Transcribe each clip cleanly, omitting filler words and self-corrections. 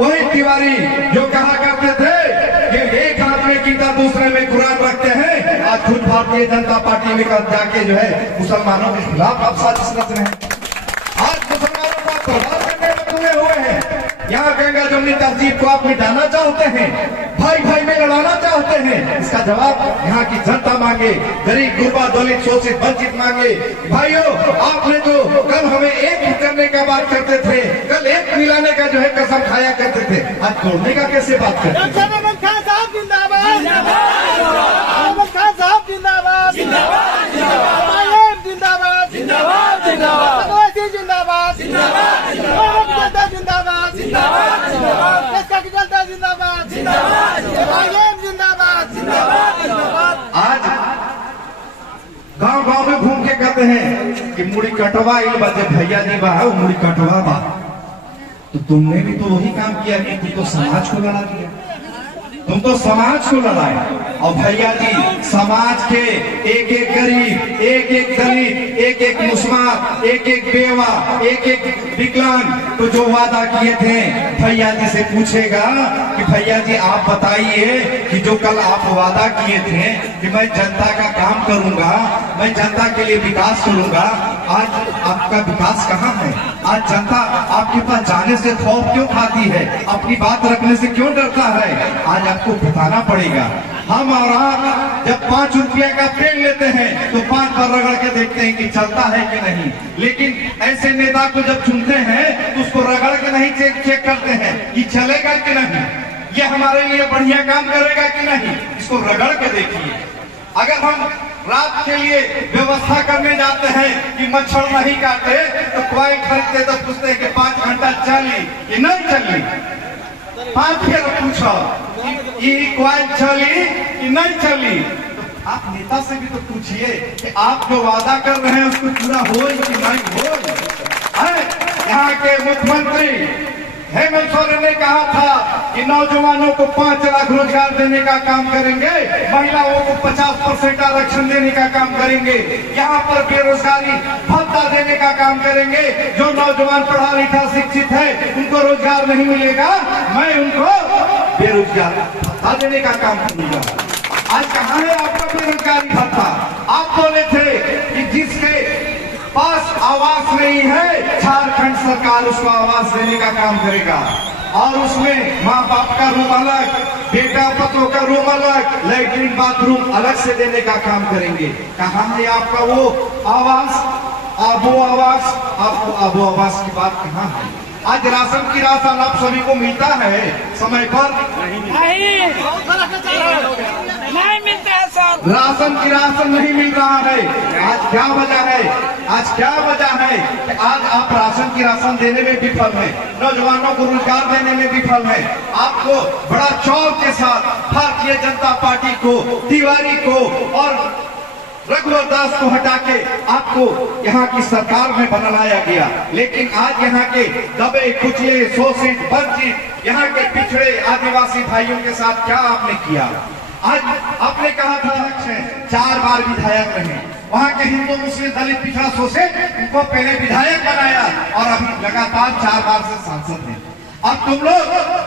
वही तिवारी जो कहा करते थे कि एक हाथ में गीता दूसरे में कुरान रखते हैं, आज खुद भारतीय जनता पार्टी में जाके जो है मुसलमानों के खिलाफ आप साजिश रच रहे हैं। आज मुसलमानों का प्रभाव करने में तुले हुए हैं। यहाँ गंगा जमुनी तहजीब को आप मिटाना चाहते हैं, भाई भाई में लड़ाना चाहते हैं। इसका जवाब यहाँ की जनता मांगे, गरीब गुरबा दलित शोषित वंचित मांगे। भाइयों, आपने जो कल हमें एक करने का बात करते थे, कल एक मिलाने का जो है कसम खाया करते थे, आज तोड़ने का कैसे बात करते हैं? आज गांव-गांव में घूम के कहते हैं कि मुड़ी कटवा इल बजे भैया जी बा है, मुड़ी कटवा बा। तो तुमने भी तो वही काम किया कि तुम तो समाज को लड़ा दिया, तुम तो समाज को लड़ाए। और भैया जी समाज के एक एक गरीब, एक एक दलित, एक एक मुसलमान, एक एक बेवा, एक एक विकलांग तो जो वादा किए थे भैया जी से पूछेगा कि भैया जी आप बताइए कि जो कल आप वादा किए थे कि मैं जनता का काम करूंगा, मैं जनता के लिए विकास करूंगा, आज आपका विकास कहाँ है? आज जनता आपके पास जाने से खौफ क्यों खाती है? अपनी बात रखने से क्यों डरता है? आज आपको बताना पड़ेगा। हम और आप जब 5 रुपया का पेड़ लेते हैं तो 5 बार रगड़ के देखते हैं कि चलता है कि नहीं, लेकिन ऐसे नेता को जब चुनते हैं तो उसको रगड़ के नहीं चेक करते हैं कि चलेगा कि नहीं, ये हमारे लिए बढ़िया काम करेगा कि नहीं, इसको रगड़ के देखिए। अगर हम रात के लिए व्यवस्था करने जाते हैं कि मच्छर नहीं काटे तो कोई खरीदते तो पूछते हैं कि 5 घंटा चली कि नहीं चली, 5 फिर पूछो कि कोई चली कि नहीं चली। तो आप नेता से भी तो पूछिए कि आप जो वादा कर रहे हैं उसको पूरा हो कि नहीं हो। यहाँ के मुख्यमंत्री हेमंत सोरेन ने कहा था कि नौजवानों को 5 लाख रोजगार देने का काम करेंगे, महिलाओं को 50% आरक्षण देने का काम करेंगे, यहाँ पर बेरोजगारी भत्ता देने का काम करेंगे। जो नौजवान पढ़ा लिखा शिक्षित है उनको रोजगार नहीं मिलेगा, मैं उनको बेरोजगार भत्ता देने का काम करूंगा। आज कहाँ है आपका बेरोजगारी भत्ता? आप बोले थे कि जिसके पास आवास नहीं है झारखंड सरकार उसको आवास देने का काम करेगा, और उसमें माँ बाप का रूम अलग, बेटा पतों का रूम अलग, लैट्रिन बाथरूम अलग से देने का काम करेंगे। कहाँ है आपका वो आवास, आबो आवास? आपको आबो आवास की बात कहाँ है? आज राशन की राशन आप सभी को मिलता है समय पर? नहीं मिलता है सर, राशन की राशन नहीं मिल रहा है। आज क्या वजह है? आज क्या वजह है कि आज आप राशन की राशन देने में विफल है, नौजवानों को रोजगार देने में विफल है। आपको बड़ा चौक के साथ भारतीय जनता पार्टी को, तिवारी को और रघुवर दास को हटा के आपको यहाँ की सरकार में बनाया गया, लेकिन आज यहाँ के दबे कुचले शोषित वंचित यहाँ के पिछड़े आदिवासी भाइयों के साथ क्या आपने किया? आज आपने कहा था 4 बार विधायक रहे, वहाँ के हिंदू मुस्लिम दलित पिछड़ा शोषित उनको पहले विधायक बनाया और अभी लगातार 4 बार से सांसद हैं। अब तुम लोग,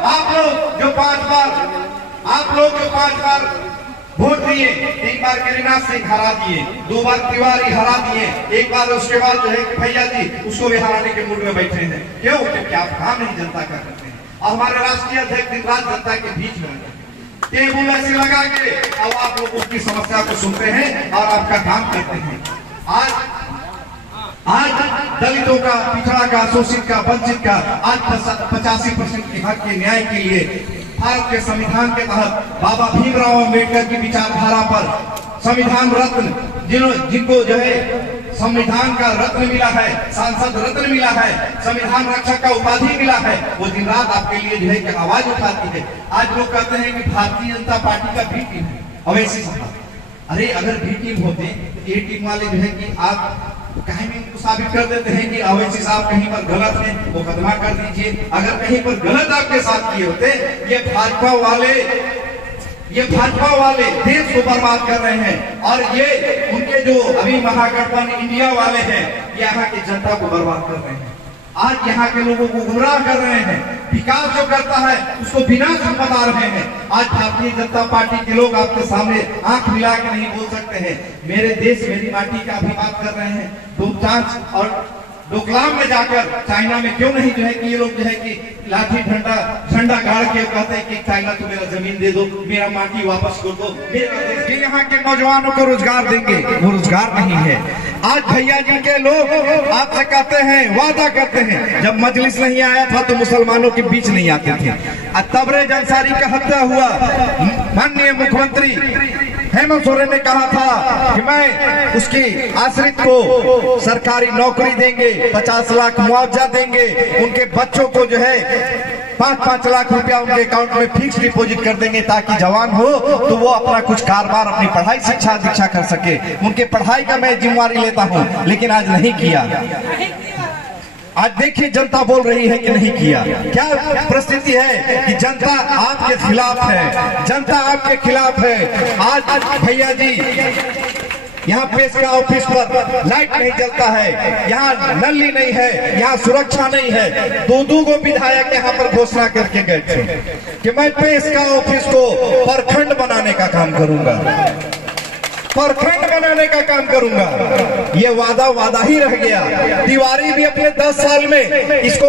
आप लोग जो 5 बार वोट दिए, 3 बार गिरिराज सिंह हरा दिए, 2 बार तिवारी हरा दिए, 1 बार उसके बाद जो है भैया जी उसको भी हराने के मूड में बैठे हैं। क्यों? क्योंकि आप काम नहीं जनता कर रहे हैं। और हमारे राष्ट्रीय अध्यक्ष दिन रात जनता के बीच में टेबल ऐसे लगा के और आप लोग उसकी समस्या को सुनते हैं और आपका काम करते हैं। आज दलितों का, पिछड़ा का, शोषित का, वंचित का आज 85% के हक के न्याय के लिए भारत के संविधान के तहत बाबा भीमराव अम्बेडकर की विचारधारा पर संविधान रत्न जिनको जो है संविधान का रत्न मिला है, सांसद रत्न मिला है, संविधान रक्षक का उपाधि मिला है, वो दिन रात आपके लिए जो है कि आवाज उठाती है। आज लोग कहते हैं कि भारतीय जनता पार्टी का बी टीम है, अवैसी सभा। अरे अगर बी टीम होते तो ए टीम वाले जो है कि आप कहीं भी उनको साबित कर देते हैं कि अवैसी साहब कहीं पर गलत है, मुकदमा कर दीजिए। अगर कहीं पर गलत आपके साथ किए होते, ये भाजपा वाले देश को बर्बाद कर रहे हैं, और ये उनके जो अभी महागठबंधन इंडिया वाले हैं यहाँ की जनता को बर्बाद कर रहे हैं। आज यहाँ के लोगों को गुमराह कर रहे हैं। विकास जो करता है उसको विनाश हम बता रहे हैं। आज भारतीय जनता पार्टी के लोग आपके सामने आंख मिला के नहीं बोल सकते हैं। मेरे देश मेरी माटी का भी बात कर रहे हैं। डोकचांच और डोकलाम में जाकर चाइना में क्यों नहीं जो है कि ये लोग जो है कि लाठी झंडा गाड़ के कहते हैं कि चाइना तो मेरा जमीन दे दो, मेरा माटी वापस कर दो, कि यहाँ के नौजवानों को रोजगार देंगे। वो रोजगार नहीं है। आज भैया जी के लोग आपसे कहते हैं, वादा करते हैं। जब मजलिस नहीं आया था तो मुसलमानों के बीच नहीं आते थे। तबरेज अंसारी का हत्या हुआ, माननीय मुख्यमंत्री हेमंत सोरेन ने कहा था कि मैं उसकी आश्रित को सरकारी नौकरी देंगे, 50 लाख मुआवजा देंगे, उनके बच्चों को जो है 5-5 लाख रुपया उनके अकाउंट में फिक्स डिपॉजिट कर देंगे ताकि जवान हो तो वो अपना कुछ कारोबार, अपनी पढ़ाई शिक्षा दीक्षा कर सके। उनके पढ़ाई का मैं जिम्मेवारी लेता हूं, लेकिन आज नहीं किया। आज देखिए जनता बोल रही है कि नहीं किया। क्या परिस्थिति है कि जनता आपके खिलाफ है, जनता आपके खिलाफ है। आज भैया जी यहाँ पेशका ऑफिस पर लाइट नहीं जलता है, यहाँ नली नहीं है, यहाँ सुरक्षा नहीं है। दो को विधायक यहाँ पर घोषणा करके गए थे कि मैं पेशका ऑफिस को प्रखंड बनाने का काम करूंगा, प्रखंड बनाने का काम करूंगा। ये वादा ही रह गया। तिवारी भी अपने 10 साल में इसको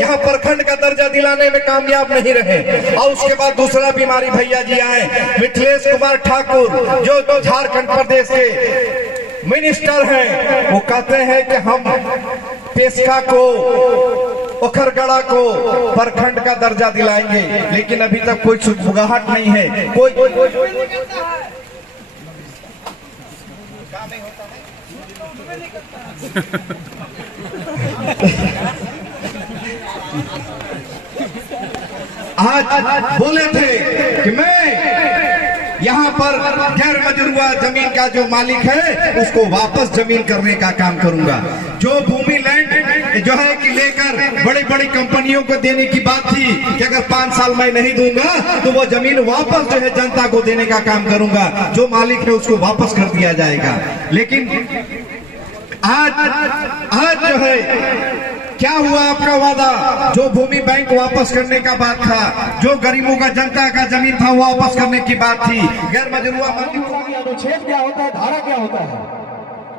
यहाँ प्रखंड का दर्जा दिलाने में कामयाब नहीं रहे। और उसके बाद दूसरा बीमारी भैया जी आए, मिथिलेश कुमार ठाकुर जो झारखंड प्रदेश के मिनिस्टर हैं, वो कहते हैं कि हम पेशका को, ओखरगड़ा को प्रखंड का दर्जा दिलाएंगे, लेकिन अभी तक कोई सुगबुगाहट नहीं है। कोई आज बोले थे कि मैं यहाँ पर गैर मजरूआ जमीन का जो मालिक है उसको वापस जमीन करने का काम करूंगा। जो भूमि लैंड जो है कि लेकर बड़ी बड़ी कंपनियों को देने की बात थी कि अगर 5 साल मैं नहीं दूंगा तो वो जमीन वापस जो है जनता को देने का काम करूंगा। जो मालिक है उसको वापस कर दिया जाएगा। लेकिन आज जो है क्या हुआ आपका वादा? जो भूमि बैंक वापस करने का बात था, जो गरीबों का, जनता का जमीन था वो वापस करने की बात थी। गैर मजरूआ अनुच्छेद क्या होता है, धारा क्या होता है,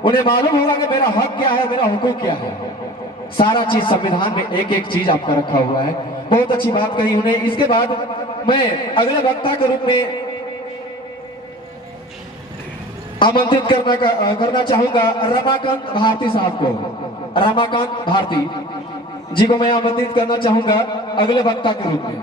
उन्हें मालूम होगा कि मेरा हक क्या है, मेरा हुकूक क्या है। सारा चीज संविधान में एक एक चीज आपका रखा हुआ है। बहुत अच्छी बात कही उन्हें। इसके बाद मैं अगले वक्ता के रूप में आमंत्रित करना चाहूंगा रमाकांत भारती साहब को। रमाकांत भारती जी को मैं आमंत्रित करना चाहूंगा अगले वक्ता के रूप में।